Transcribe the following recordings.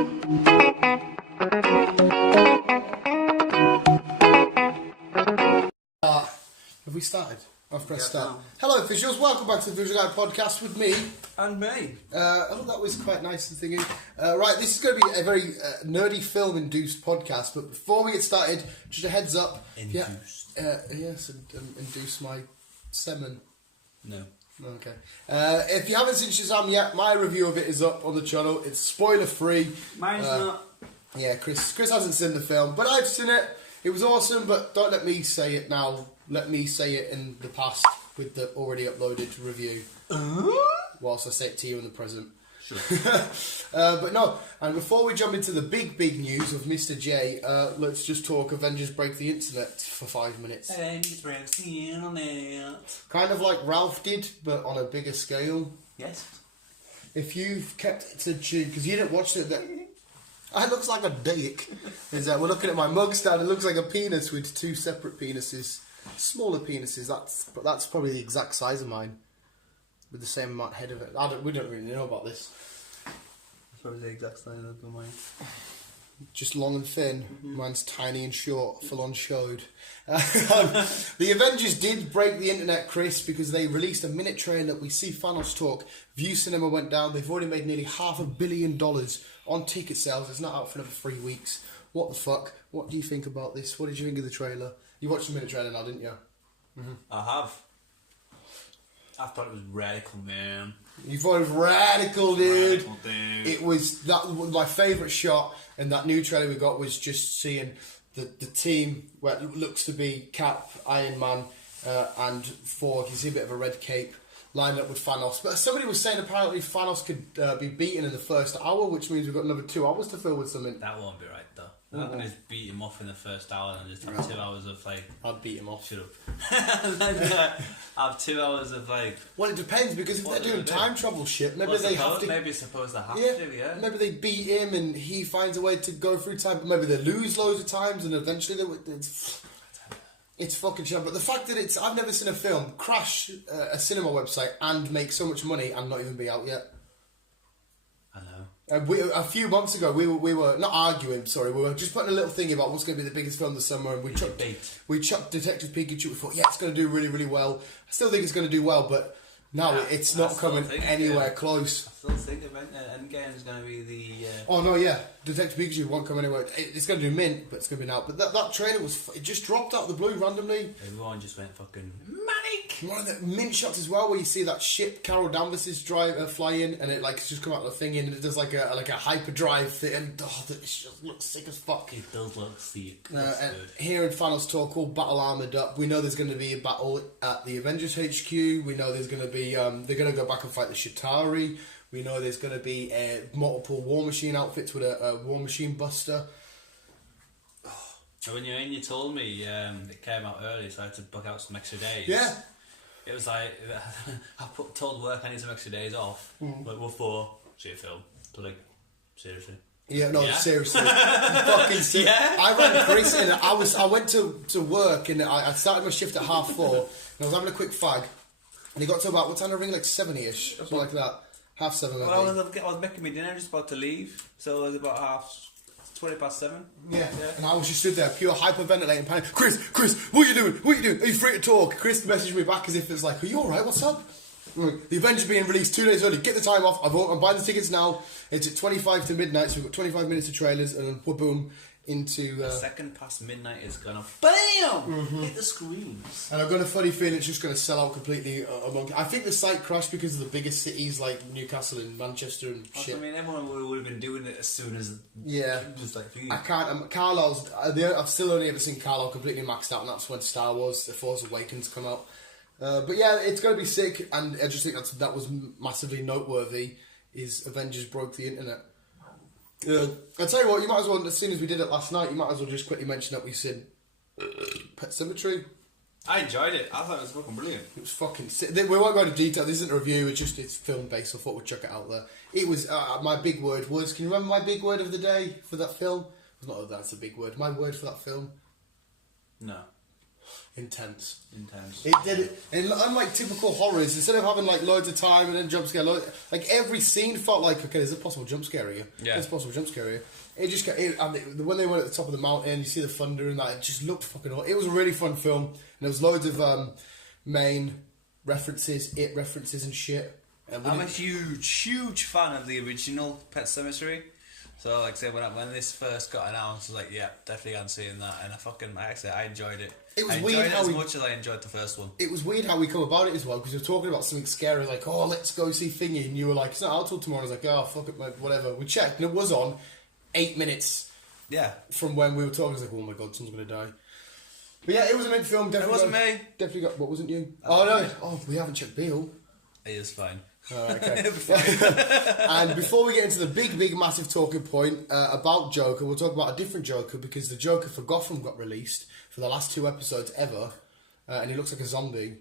Have we started? I've pressed start. Hello, officials. Welcome back to the Visual Guide Podcast with me. And me. I thought that was quite nice and thingy. Right, this is going to be a very nerdy film-induced podcast, but before we get started, just a heads up. Induced. Yes, induce my semen. No. Okay. If you haven't seen Shazam yet, my review of it is up on the channel. It's spoiler-free. Mine's not. Yeah, Chris hasn't seen the film, but I've seen it. It was awesome, but don't let me say it now. Let me say it in the past with the already uploaded review. Whilst I say it to you in the present. Sure. But no, and before we jump into the big news of Mr. J, let's just talk Avengers Break the Internet for 5 minutes. Avengers Break the Internet. Kind of like Ralph did, but on a bigger scale. Yes. If you've kept it to tune, because you didn't watch it, that it looks like a dick. Is that we're looking at my mug stand? It looks like a penis with two separate penises, smaller penises. That's probably the exact size of mine, with the same amount head of it. We don't really know about this. That's probably the exact size of mine. Just long and thin. Mine's tiny and short, full on showed. The Avengers did break the internet, Chris, because they released a minute trailer. We see Thanos talk. View cinema went down. They've already made nearly $500 million on ticket sales. It's not out for another 3 weeks. What the fuck? What do you think about this? What did you think of the trailer? You watched the minute trailer now, didn't you? I have. I thought it was radical, man. You thought it was radical, dude. Radical, dude. It was my favourite shot in that new trailer we got was just seeing the team where it looks to be Cap, Iron Man, and Thor. You can see a bit of a red cape lined up with Thanos. But somebody was saying apparently Thanos could be beaten in the first hour, which means we've got another 2 hours to fill with something. That won't be right, though. They're not going to just beat him off in the first hour and just have 2 hours of like. I'd beat him off. Shut up. Have 2 hours of like. Well, it depends because if they're doing time travel shit, maybe they have to. Maybe it's supposed to have to, yeah. Maybe they beat him and he finds a way to go through time. But maybe they lose loads of times and eventually it's fucking shit. But the fact that I've never seen a film crash a cinema website and make so much money and not even be out yet. I know. A few months ago, we were not arguing. Sorry, we were just putting a little thing about what's going to be the biggest film this summer, and we chucked Detective Pikachu. We thought, yeah, it's going to do really, really well. I still think it's going to do well, but no, it's not coming anywhere close. I still think Endgame is going to be the. Oh no, yeah, Detective Pikachu won't come anywhere. It's going to do mint, but it's going to be out. But that trailer it just dropped out of the blue randomly. Everyone just went fucking manic. One of the mint shots as well, where you see that ship Carol Danvers' fly in, and it it's just come out of the thing in, and it does like a hyperdrive thing, and it just looks sick as fuck. It does look sick. And hearing Thanos talk all battle armoured up, we know there's going to be a battle at the Avengers HQ. We know there's going to be they're going to go back and fight the Semetery. We know there's going to be multiple War Machine outfits with a War Machine Buster. When you told me it came out early, so I had to book out some extra days. Yeah. It was like, I told work I need some extra days off. Like, what for? See a film. But like, seriously? Yeah, no, seriously. Fucking seriously. Yeah? I ran crazy and I went to work and I started my shift at 4:30 and I was having a quick fag. And it got to about, what time did I ring? Like 7-ish, something like that. 7:30 maybe. Well, I was making my dinner, just about to leave. So it was about 7:20. Yeah, and I was just stood there, pure hyperventilating, panic. Chris, what are you doing? Are you free to talk? Chris messaged me back as if it's like, are you alright? What's up? The Avengers being released 2 days early. Get the time off. I'm buying the tickets now. It's at 25 to midnight, so we've got 25 minutes of trailers, and then boom into. A second past midnight is gonna BAM! Hit the screens. And I've got a funny feeling it's just going to sell out completely among. I think the site crashed because of the biggest cities like Newcastle and Manchester and shit. I mean, everyone would have been doing it as soon as. Yeah. Just like. I can't. Carlisle's. I've still only ever seen Carlisle completely maxed out, and that's when Star Wars: The Force Awakens come out. But yeah, it's going to be sick, and I just think that was massively noteworthy. Is Avengers broke the internet? I'll tell you what, you might as well, as soon as we did it last night, you might as well just quickly mention that we said Pet Semetery. I enjoyed it. I thought it was fucking brilliant. It was fucking sick. We won't go into detail. This isn't a review. It's film based. So I thought we'd chuck it out there. It was my big word was. Can you remember my big word of the day for that film? It's not that that's a big word. My word for that film. No. intense. Intense. It did it, and unlike typical horrors, instead of having like loads of time and then jump scare, like every scene felt like, okay, there's a possible jump scare here. Yeah. There's a possible jump scare here. It just got, when they went at the top of the mountain, you see the thunder and that, it just looked fucking awesome. It was a really fun film, and there was loads of main references, references and shit. And I'm a huge fan of the original Pet Semetery. So, like I said, when this first got announced, I was like, yeah, definitely I'm seeing that. And I enjoyed it. It was I weird enjoyed it how as much as I enjoyed the first one. It was weird how we come about it as well, because you're talking about something scary, like, oh, let's go see Thingy, and you were like, it's not out till tomorrow. I was like, oh, fuck it, mate, whatever. We checked, and it was on 8 minutes from when we were talking. I was like, oh my god, someone's going to die. But yeah, it was a mid film. Definitely It wasn't me. Definitely got. What wasn't you? Oh no! Oh, we haven't checked Beale. He is fine. Oh, okay. And before we get into the big, massive talking point about Joker, we'll talk about a different Joker, because the Joker for Gotham got released for the last 2 episodes ever, and he looks like a zombie.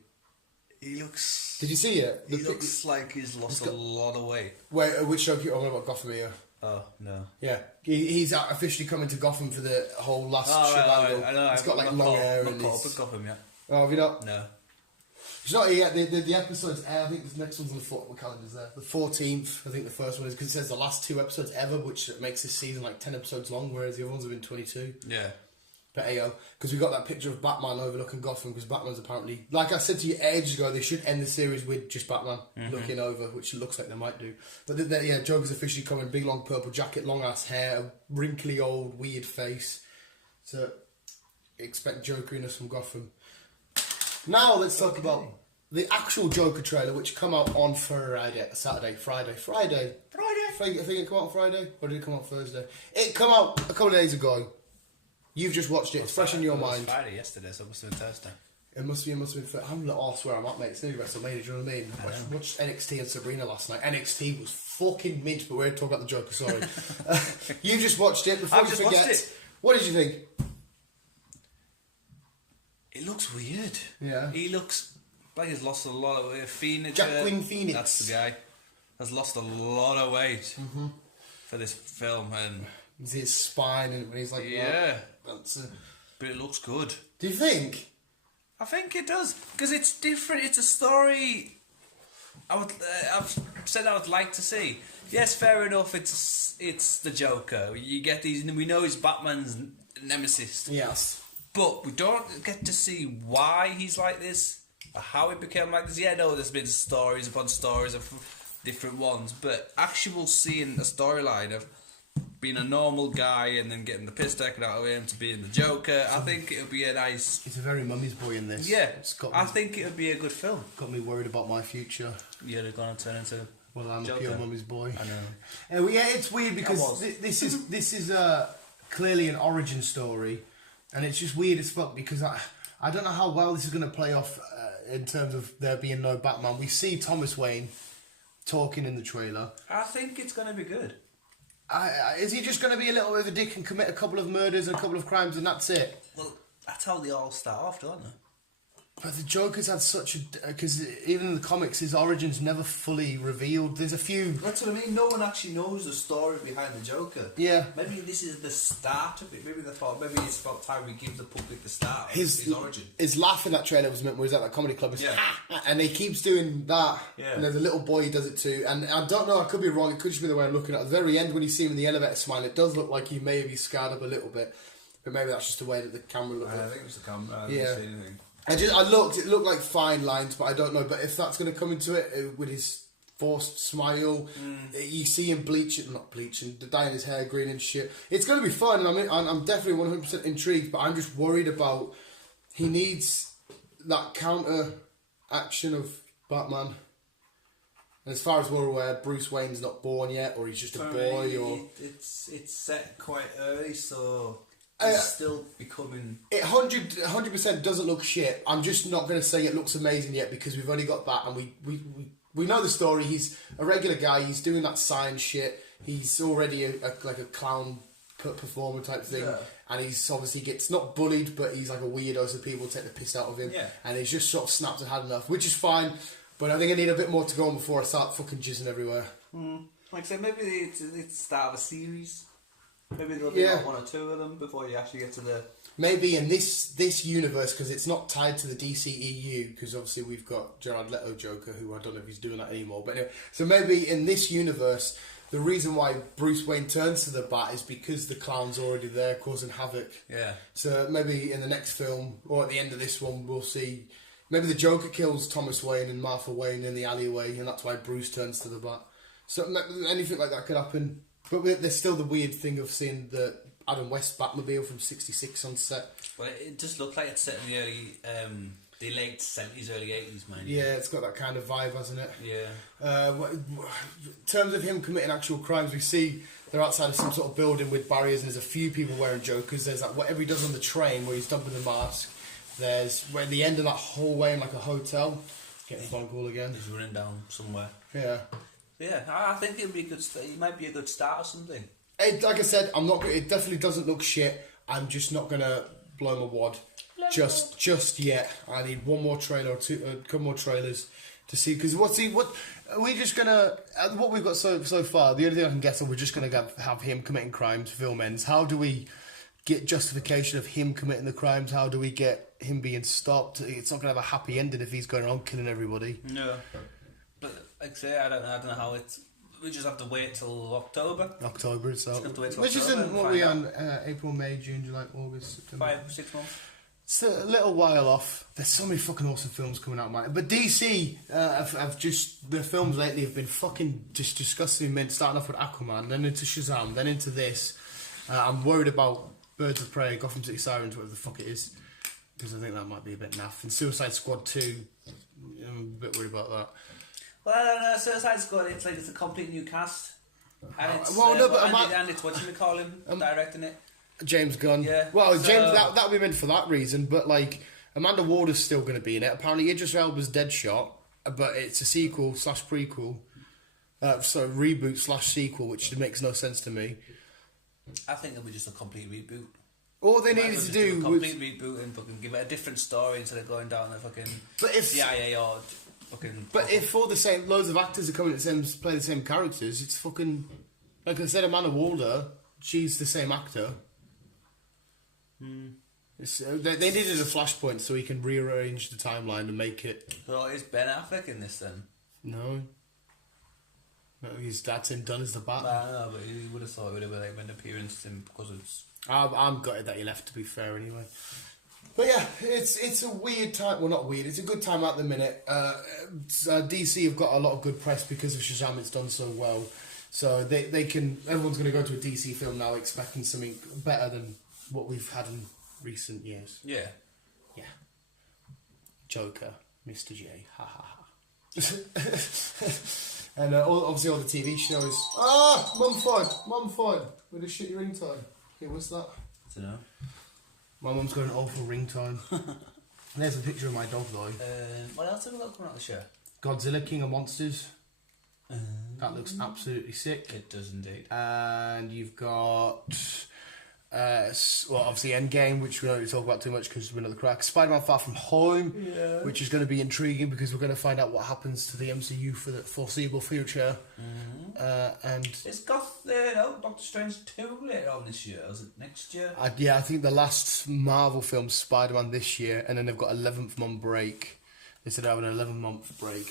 He looks. Did you see it? He looks like he's lost a lot of weight. Wait, which Joker? I'm about Gotham here. Oh no. Yeah, he's officially coming to Gotham for the whole last shebang. I know. He's got like long hair and caught up with Gotham yet. Oh, have you not? No. It's not yet. The episodes air. I think the next one's on the calendar's there. The 14th, I think the first one is, because it says the last 2 episodes ever, which makes this season like 10 episodes long, whereas the other ones have been 22. Yeah. But ayo, because we got that picture of Batman overlooking Gotham, because Batman's apparently, like I said to you ages ago, they should end the series with just Batman looking over, which it looks like they might do. But yeah, Joker's officially coming. Big long purple jacket, long ass hair, wrinkly old weird face. So expect Jokeriness from Gotham. Now let's talk about the actual Joker trailer, which come out on Friday. I think it came out on Friday, or did it come out Thursday? It come out a couple of days ago. You've just watched it. It's fresh in your mind. It was Friday yesterday, so it must have been Thursday. It must have been. I'm not arsed where I'm at, mate. It's nearly WrestleMania, do you know what I mean? I watched NXT and Sabrina last night. NXT was fucking mint, but we're talking about the Joker, sorry. You just watched it. Before you forget, watched it. What did you think? It looks weird. Yeah. He looks like he's lost a lot of weight. Phoenix. Joaquin Phoenix. That's the guy. Has lost a lot of weight for this film, and his spine, and he's like, yeah. But it looks good. Do you think? I think it does, because it's different. It's a story I've said I would like to see. Yes, fair enough. It's the Joker. You get these. We know he's Batman's nemesis. Yes. But we don't get to see why he's like this, or how he became like this. Yeah, no, there's been stories upon stories of different ones, but actual seeing a storyline of being a normal guy and then getting the piss taken out of him to being the Joker, I think it would be a nice... He's a very mummy's boy in this. Yeah, I think it would be a good film. Got me worried about my future. You're going to turn into... Well, I'm Joker. a pure mummy's boy. I know. Yeah, it's weird because this is clearly an origin story, and it's just weird as fuck because I don't know how well this is going to play off in terms of there being no Batman. We see Thomas Wayne talking in the trailer. I think it's going to be good. Is he just going to be a little bit of a dick and commit a couple of murders and a couple of crimes and that's it? Well, that's how they all start off, don't they? But the Joker's had such a... Because even in the comics, his origin's never fully revealed. There's a few... That's what I mean. No one actually knows the story behind the Joker. Yeah. Maybe this is the start of it. Maybe they thought, maybe it's about time we give the public the start of his origin. His laugh in that trailer was meant where he's at that comedy club. It's, and he keeps doing that. Yeah. And there's a little boy who does it too. And I don't know, I could be wrong. It could just be the way I'm looking at it. At the very end, when you see him in the elevator smile, it does look like he may be scarred up a little bit. But maybe that's just the way that the camera looked. I think it was the camera. I didn't see anything. It looked like fine lines, but I don't know. But if that's going to come into it with his forced smile, you see him dyeing his hair green and shit. It's going to be fun, and I'm definitely 100% intrigued. But I'm just worried about he needs that counter action of Batman. And as far as we're aware, Bruce Wayne's not born yet, or he's just a boy. Or it's set quite early, so. It's still becoming... It 100% doesn't look shit. I'm just not going to say it looks amazing yet because we've only got that and we know the story. He's a regular guy. He's doing that science shit. He's already like a clown performer type thing. Yeah. And he's obviously gets not bullied, but he's like a weirdo, so people take the piss out of him. Yeah. And he's just sort of snapped and had enough, which is fine. But I think I need a bit more to go on before I start fucking jizzing everywhere. Like I said, maybe it's the start of a series. Maybe they'll do like 1 or 2 of them before you actually get to the... Maybe in this universe, because it's not tied to the DCEU, because obviously we've got Jared Leto Joker, who I don't know if he's doing that anymore. But anyway, so maybe in this universe, the reason why Bruce Wayne turns to the Bat is because the clown's already there causing havoc. Yeah. So maybe in the next film, or at the end of this one, we'll see... Maybe the Joker kills Thomas Wayne and Martha Wayne in the alleyway, and that's why Bruce turns to the Bat. So anything like that could happen. But there's still the weird thing of seeing the Adam West Batmobile from '66 on set. Well, it just looked like it's set in the the late 70s, early 80s, man. Yeah, it's got that kind of vibe, hasn't it? Yeah. In terms of him committing actual crimes, we see they're outside of some sort of building with barriers, and there's a few people wearing Jokers. There's like whatever he does on the train where he's dumping the mask. There's at the end of that hallway in like a hotel. Getting phone call again. He's running down somewhere. Yeah. Yeah, I think it'd be good. It might be a good start or something. Like I said, I'm not. It definitely doesn't look shit. I'm just not gonna blow my wad just yet. I need one more trailer or two, a couple more trailers to see. Because what are we just gonna? What we've got so far, the only thing I can guess is we're just gonna have him committing crimes. Film ends. How do we get justification of him committing the crimes? How do we get him being stopped? It's not gonna have a happy ending if he's going around killing everybody. No. But like I say, I don't know how it's. We just have to wait till October. October itself. Which isn't what we on April, May, June, July, August, September. 5-6 months. It's a little while off. There's so many fucking awesome films coming out, man. But DC have just the films lately have been fucking just disgusting. Mint. Starting off with Aquaman, then into Shazam, then into this. I'm worried about Birds of Prey, Gotham City Sirens, whatever the fuck it is, because I think that might be a bit naff. And Suicide Squad 2, I'm a bit worried about that. Well, I don't know. Suicide Squad, it's like it's a complete new cast. And it's, and it's what you call him directing it. James Gunn. Yeah. Well, James, that would be meant for that reason, but like Amanda Waller's still going to be in it. Apparently, Idris Elba's Deadshot, but it's a sequel / prequel, so reboot / sequel, which makes no sense to me. I think it'll be just a complete reboot. All they needed to do was a complete reboot and fucking give it a different story instead of going down the fucking CIA or fucking. But if all the same loads of actors are coming to play the same characters, it's fucking like I said, Amanda Waller, she's the same actor. They needed a flashpoint so he can rearrange the timeline and make it. So is Ben Affleck in this then? No, his dad's in done as the Batman. I know, but you would have thought it would have been an appearance in because it's. I'm gutted that he left. To be fair, anyway. But yeah, it's a weird time. Well, not weird. It's a good time at the minute. DC have got a lot of good press because of Shazam. It's done so well, so they can. Everyone's going to go to a DC film now expecting something better than what we've had in recent years. Yeah. Yeah. Joker, Mr. J, ha ha ha. And obviously all the TV shows. Mum phone with a shitty ringtone. Yeah, what's that? I don't know. My mum's got an awful ringtone. There's a picture of my dog though. What else have we got coming out this year? Godzilla King of Monsters. That looks absolutely sick. It does indeed. And you've got, obviously Endgame, which we don't really talk about too much because we're not the crack. Spider-Man Far From Home, which is going to be intriguing because we're going to find out what happens to the MCU for the foreseeable future. And it's got Doctor Strange 2 later on this year, or is it next year? I think the last Marvel film's Spider-Man this year, and then they've got 11th month break. They said they have an 11-month break.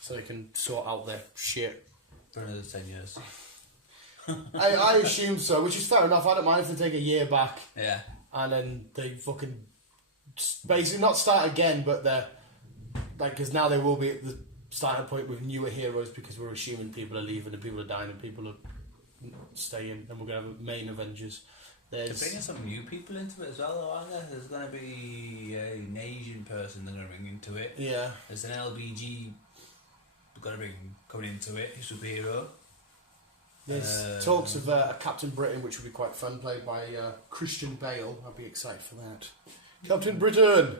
So they can sort out their shit. For another 10 years. I assume so, which is fair enough. I don't mind if they take a year back. Yeah. And then they fucking basically not start again, but they're like, because now they will be at the starting point with newer heroes because we're assuming people are leaving and people are dying and people are staying, and we're going to have main Avengers. They're bringing some new people into it as well, though, aren't there? There's going to be an Asian person they're going to bring into it. Yeah. There's an LBG they're going to bring coming into it, a superhero. There's talks of a Captain Britain, which would be quite fun, played by Christian Bale. I'd be excited for that. Captain Britain!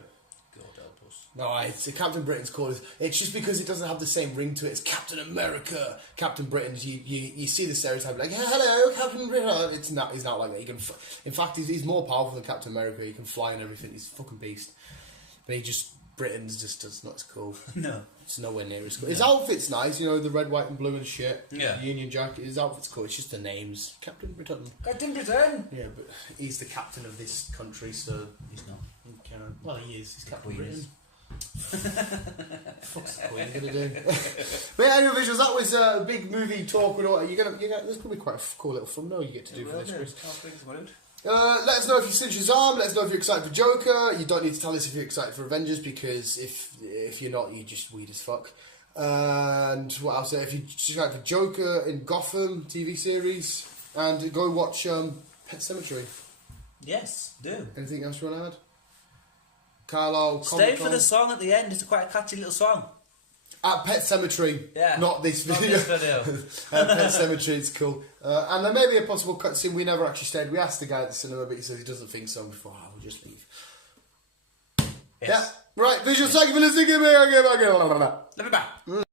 God help us. No, it's Captain Britain's called. It's just because it doesn't have the same ring to it. It's Captain America. Captain Britain's you see the stereotype like, hello, Captain Britain. He's not like that. He can. In fact, he's more powerful than Captain America. He can fly and everything. He's a fucking beast. But he just Britain's just not as cool. No. It's nowhere near as cool. His outfit's nice, you know, the red, white and blue and shit. Yeah. The Union Jack. His outfit's cool. It's just the names. Captain Britain. Captain Britain! Yeah, but he's the captain of this country, so... He's not. he can. Well, he is. He's Captain Queen Britain. is. What's the Queen gonna do? But yeah, anyway, visuals. That was a big movie talk. There's gonna be quite a cool little thumbnail you get to do for this, Chris. Let us know if you've seen Shazam. Let us know if you're excited for Joker. You don't need to tell us if you're excited for Avengers, because if you're not, you're just weird as fuck. And what else? If you're excited for Joker in Gotham TV series, and go watch Pet Semetery. Yes, do. Anything else you want to add? Carlo, Stay for the song at the end. It's quite a catchy little song. At Pet Semetery, not this video. Not this video. Pet Semetery, it's cool. And there may be a possible cutscene. We never actually stayed. We asked the guy at the cinema, but he says he doesn't think so. Before we'll just leave. Yes. Yeah, right. Visual, thank you for listening. Let me back.